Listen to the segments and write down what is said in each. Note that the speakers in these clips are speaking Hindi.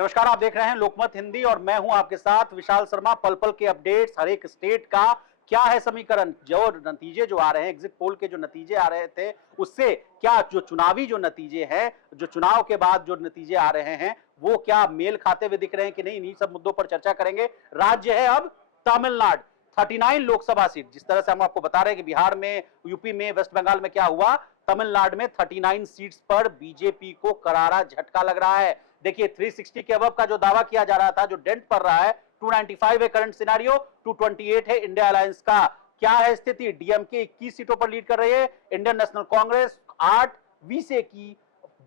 नमस्कार, आप देख रहे हैं लोकमत हिंदी और मैं हूं आपके साथ विशाल शर्मा। पल पल के अपडेट्स, हर एक स्टेट का क्या है समीकरण, जो नतीजे जो आ रहे हैं, एग्जिट पोल के जो नतीजे आ रहे थे, उससे क्या जो चुनावी जो नतीजे हैं, जो चुनाव के बाद जो नतीजे आ रहे हैं, वो क्या मेल खाते हुए दिख रहे हैं कि नहीं, इन्हीं सब मुद्दों पर चर्चा करेंगे। राज्य है अब तमिलनाडु, 39 लोकसभा सीट। जिस तरह से हम आपको बता रहे हैं कि बिहार में, यूपी में, वेस्ट बंगाल में क्या हुआ, तमिलनाडु में 39 सीट्स पर बीजेपी को करारा झटका लग रहा है। देखिए 360 के अबव का जो दावा किया जा रहा था, जो डेंट पड़ रहा है, 295 है करंट सिनेरियो, 228 है इंडिया अलायंस का। क्या है स्थिति? डीएमके 21 सीटों पर लीड कर रही है, इंडियन नेशनल कांग्रेस 8, वीसे की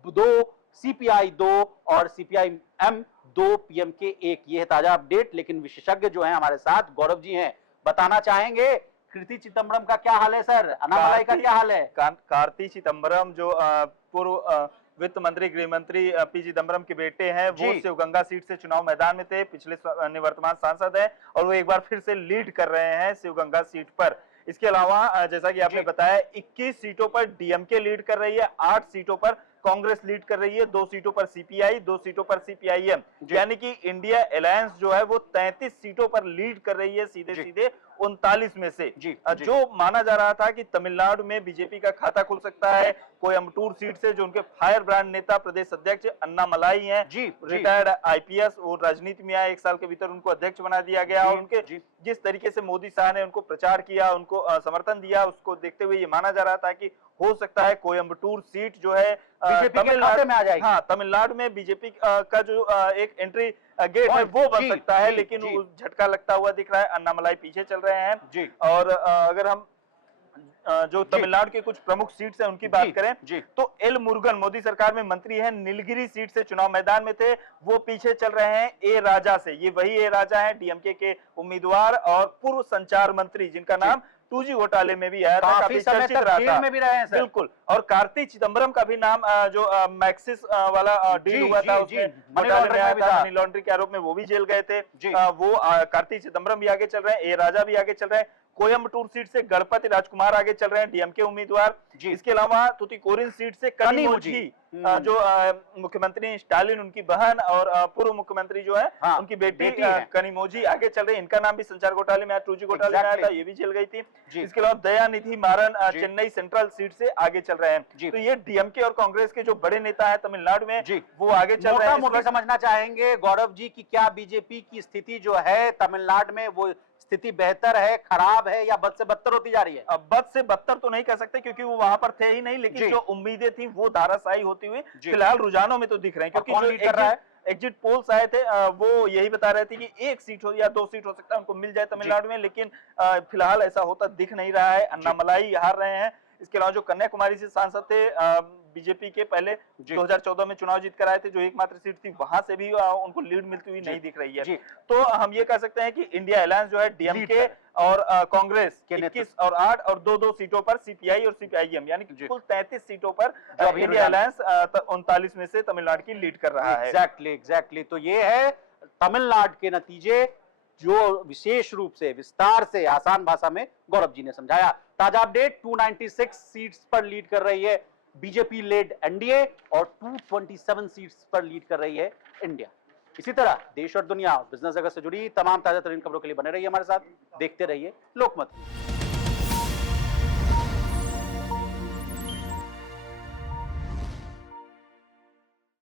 2, सीपीआई 2 और सीपीआई एम 2, पीएमके 1। ये है ताजा अपडेट। लेकिन विशेषज्ञ जो है हमारे साथ, गौरव जी हैं, बताना चाहेंगे कीर्ति चिदम्बरम का क्या हाल है सर, अन्नामलाई का क्या हाल है? कार्ति चिदम्बरम जो पूर्व वित्त मंत्री, गृह मंत्री पी चिदम्बरम के बेटे हैं, वो शिवगंगा सीट से चुनाव मैदान में थे, पिछले निवर्तमान सांसद हैं और वो एक बार फिर से लीड कर रहे हैं शिवगंगा सीट पर। इसके अलावा जैसा कि आपने बताया, 21 सीटों पर डीएमके लीड कर रही है, 8 सीटों पर कांग्रेस लीड कर रही है, 2 सीटों पर सीपीआई, 2 सीटों पर सीपीआईएम, यानी कि इंडिया अलायंस जो है वो 33 सीटों पर लीड कर रही है, सीधे सीधे 39 में से। जो माना जा रहा था कि तमिलनाडु में बीजेपी का खाता खुल सकता है कोयम्बटूर सीट से, जो उनके फायर ब्रांड नेता प्रदेश अध्यक्ष अन्नामलाई हैं, रिटायर्ड आईपीएस, वो राजनीति में आए, 1 साल के भीतर उनको अध्यक्ष बना दिया गया और उनके जिस तरीके से मोदी शाह ने उनको प्रचार किया, उनको समर्थन दिया, उसको देखते हुए ये माना जा रहा था कि हो सकता है कोयम्बटूर सीट जो है तमिलनाडु में आ जाएगी। हाँ, तमिलनाडु में बीजेपी का जो एक एंट्री गेट है वो बन सकता है, लेकिन झटका लगता हुआ दिख रहा है। अन्नामलाई पीछे चल रहे हैं। और अगर हम जो तमिलनाडु के कुछ प्रमुख सीट्स हैं उनकी बात करें तो एल मुरुगन मोदी सरकार में मंत्री हैं, नीलगिरी सीट से चुनाव मैदान में थे, वो पीछे चल रहे हैं ए राजा से। ये वही ए राजा हैं, डीएमके के उम्मीदवार और पूर्व संचार मंत्री, जिनका नाम 2G घोटाले में भी आया था, काफी चर्चित रहा था, में भी रहे हैं सर। बिल्कुल। और कार्ति चिदम्बरम का भी नाम जो मैक्सिस वाला डील हुआ था, उसमें घोटाले में आया था, मनी लॉन्ड्रिंग के आरोप में वो भी जेल गए थे। वो कार्ति चिदम्बरम भी आगे चल रहे हैं, ए राजा भी आगे चल रहे हैं। कोयम्बटूर सीट से गणपति राजकुमार आगे चल रहे हैं, डीएमके उम्मीदवार। इसके अलावा तुतीकोरिन सीट से कनिमोझी, जो मुख्यमंत्री स्टालिन उनकी बहन और पूर्व मुख्यमंत्री जो है उनकी बेटी कनिमोझी आगे चल रही है। इनका नाम भी संचार घोटाले में, 2G घोटाले में आया था, ये भी जेल गई थी। इसके अलावा दयानिधि मारन चेन्नई सेंट्रल सीट से आगे चल रहे हैं। तो ये डीएमके और कांग्रेस के जो बड़े नेता है तमिलनाडु में, वो आगे चल रहे हैं। मोटा समझना चाहेंगे गौरव जी की क्या बीजेपी की स्थिति जो है तमिलनाडु में, वो स्थिति बेहतर है, खराब है, या बद से बदतर होती जा रही है? अब बद से बदतर तो नहीं कह सकते क्योंकि वो वहां पर थे ही नहीं, लेकिन जो उम्मीदें थी वो धाराशायी होती हुई फिलहाल रुझानों में तो दिख रहे हैं। क्योंकि जो एग्जिट पोल्स आए थे वो यही बता रहे थे कि 1 सीट हो या 2 सीट हो सकता है उनको मिल जाए तमिलनाडु में, लेकिन फिलहाल ऐसा होता दिख नहीं रहा है। अन्नामलाई हार रहे हैं। इसके अलावा जो कन्याकुमारी से सांसद थे बीजेपी के, पहले 2014 में चुनाव जीत कर आए थे, जो एकमात्र सीट थी, वहां से भी उनको लीड मिलती हुई नहीं दिख रही है। तो हम ये कह सकते हैं कि इंडिया अलायंस जो है डीएमके और कांग्रेस 21 और 8 और 2-2 सीटों पर सीपीआई और सीपीआईएम, यानी कि कुल 33 सीटों पर इंडिया अलायंस 39 में से तमिलनाडु की लीड कर रहा है। एग्जैक्टली। तो ये है तमिलनाडु के नतीजे, जो विशेष रूप से, विस्तार से, आसान भाषा में गौरव जी ने समझाया। ताजा अपडेट, 296 सीट्स पर लीड कर रही है बीजेपी लेड एनडीए और 227 सीट्स पर लीड कर रही है इंडिया। इसी तरह देश और दुनिया, बिजनेस जगत से जुड़ी तमाम ताजा तरीन खबरों के लिए बने रहिए हमारे साथ, देखते रहिए लोकमत।